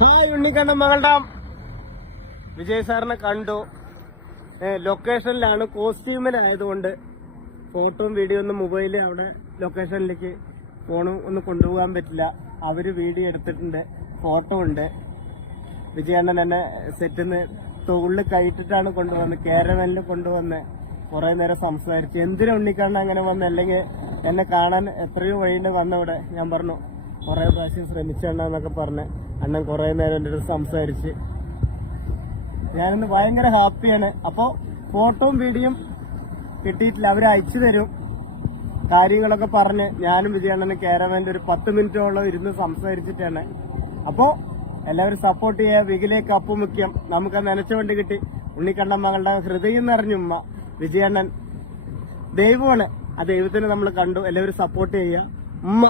Hi Unnikkannan മകൾഡാം. Vijay സാറിനെ കണ്ടു. ലൊക്കേഷനിലാണ്, കോസ്റ്റ്യൂമിലായതുകൊണ്ട് ഫോട്ടോയും വീഡിയോ ഒന്നും മൊബൈലിൽ അവിടെ ലൊക്കേഷനിലേക്ക് ഫോണും ഒന്നും കൊണ്ടുപോകാൻ പറ്റില്ല. അവര് വീഡിയോ എടുത്തിട്ടുണ്ട്, ഫോട്ടോ ഉണ്ട്. വിജയണ്ണൻ എന്നെ സെറ്റിന്ന് തൊഴിൽ കയറ്റിട്ടാണ് കൊണ്ടുവന്ന്, കേരവനിൽ കൊണ്ടുവന്ന് കുറെ നേരം സംസാരിച്ചു. എന്തിനാ ഉണ്ണിക്കണ്ണൻ അങ്ങനെ വന്ന്, അല്ലെങ്കിൽ എന്നെ കാണാൻ എത്രയോ വഴിയിൽ വന്നവിടെ. ഞാൻ പറഞ്ഞു കുറെ പ്രാവശ്യം ശ്രമിച്ചെണ്ണന്നൊക്കെ പറഞ്ഞ് അണ്ണൻ കുറെ നേരം എൻ്റെ അടുത്ത് സംസാരിച്ച്. ഞാനിന്ന് ഭയങ്കര ഹാപ്പിയാണ്. അപ്പോ ഫോട്ടോയും വീഡിയോയും കിട്ടിയിട്ടില്ല, അവര് അയച്ചു തരും. കാര്യങ്ങളൊക്കെ പറഞ്ഞ് ഞാനും വിജയണ്ണനും കേരവന്റെ ഒരു 10 മിനിറ്റോളം ഇരുന്ന് സംസാരിച്ചിട്ടാണ്. അപ്പോ എല്ലാവരും സപ്പോർട്ട് ചെയ്യുക. വികിലേക്ക് അപ്പു മുഖ്യം. നമുക്ക് നനച്ചുകൊണ്ട് കിട്ടി. ഉണ്ണിക്കണ്ണൻ മകളുടെ ഹൃദയം നിറഞ്ഞുമ്മ. വിജയണ്ണൻ ദൈവമാണ്, ആ ദൈവത്തിന് നമ്മൾ കണ്ടു. എല്ലാവരും സപ്പോർട്ട് ചെയ്യുക. ഉമ്മ.